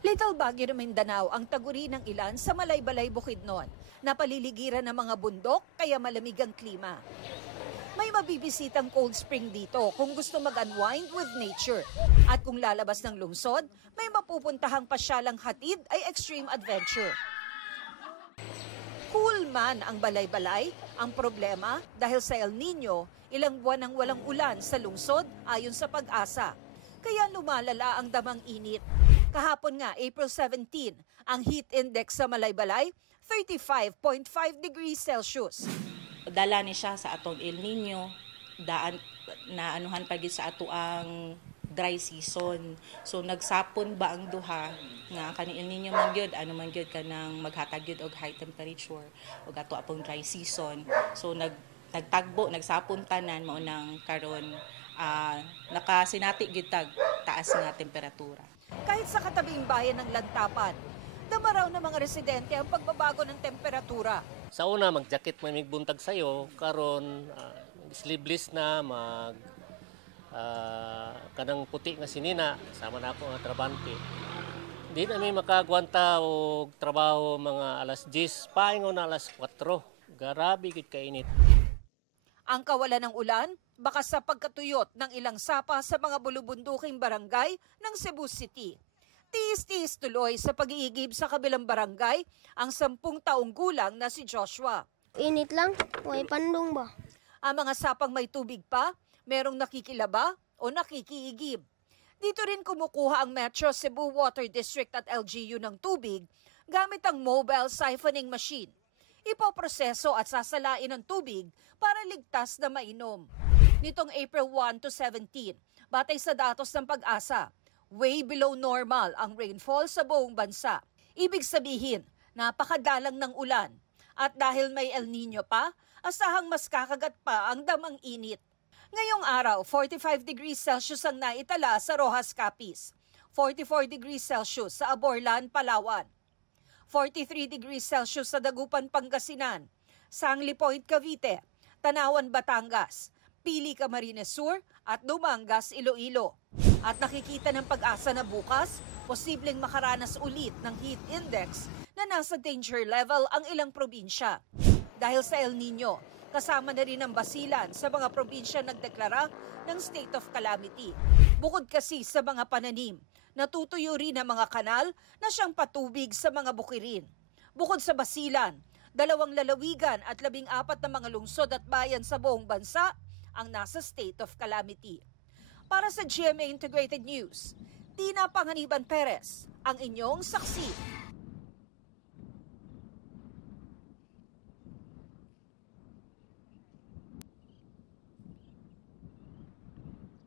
Little Baguio ng Mindanao ang taguri ng ilan sa Malaybalay, Bukidnon na paliligiran ng mga bundok kaya malamig ang klima. May mabibisitang cold spring dito kung gusto mag-unwind with nature. At kung lalabas ng lungsod, may mapupuntahang pasyalang hatid ay extreme adventure. Cool man ang Balay-Balay, ang problema dahil sa El Nino, ilang buwan nang walang ulan sa lungsod ayon sa Pag-asa. Kaya lumalala ang damang init. Kahapon nga, April 17, ang heat index sa Malaybalay, 35.5 degrees Celsius. Dala ni siya sa atong El Nino, daan na anuhan pa gid sa ato ang dry season. So nagsapon ba ang duha nga kani El Nino man gyud, ano man gyud kanang maghatag gyud og high temperature ug ato apong dry season. So nagtagbo, nagsapon tanan mao nang karon nakasinati gyud tag taas nga temperatura. Kahit sa katabing bayan ng Lantapan, dama raw ng mga residente ang pagbabago ng temperatura. Sa una, mag-jacket may migbuntag sa'yo, karon sleeveless na, kanang puti nga sinina, sama na ako nga trabante. Di na may makagwanta o trabaho mga alas 10, paingon na alas 4. Garabi gid kainit. Ang kawalan ng ulan, baka sa pagkatuyot ng ilang sapa sa mga bulubunduking barangay ng Cebu City. Tiis-tiis tuloy sa pag-iigib sa kabilang barangay ang 10 taong gulang na si Joshua. Init lang, may pandong ba? Ang mga sapang may tubig pa, merong nakikilaba o nakikiigib. Dito rin kumukuha ang Metro Cebu Water District at LGU ng tubig gamit ang mobile siphoning machine. Ipoproseso at sasalain ng tubig para ligtas na mainom. Nitong April 1 to 17, batay sa datos ng Pag-asa, way below normal ang rainfall sa buong bansa. Ibig sabihin, napakadalang ng ulan. At dahil may El Nino pa, asahang mas kakagat pa ang damang init. Ngayong araw, 45 degrees Celsius ang naitala sa Rojas Capiz, 44 degrees Celsius sa Aborlan, Palawan, 43 degrees Celsius sa Dagupan, Pangasinan, Sangli Point, Cavite, Tanawan, Batangas, Pili, Camarines Sur at Dumangas, Iloilo. At nakikita ng Pag-asa na bukas, posibleng makaranas ulit ng heat index na nasa danger level ang ilang probinsya. Dahil sa El Nino, kasama na rin ang Basilan sa mga probinsya nagdeklara ng state of calamity. Bukod kasi sa mga pananim, natutuyo rin ang mga kanal na siyang patubig sa mga bukirin. Bukod sa Basilan, 2 lalawigan at 14 na mga lungsod at bayan sa buong bansa ang nasa state of calamity. Para sa GMA Integrated News, Tina Panganiban Perez, ang inyong saksi.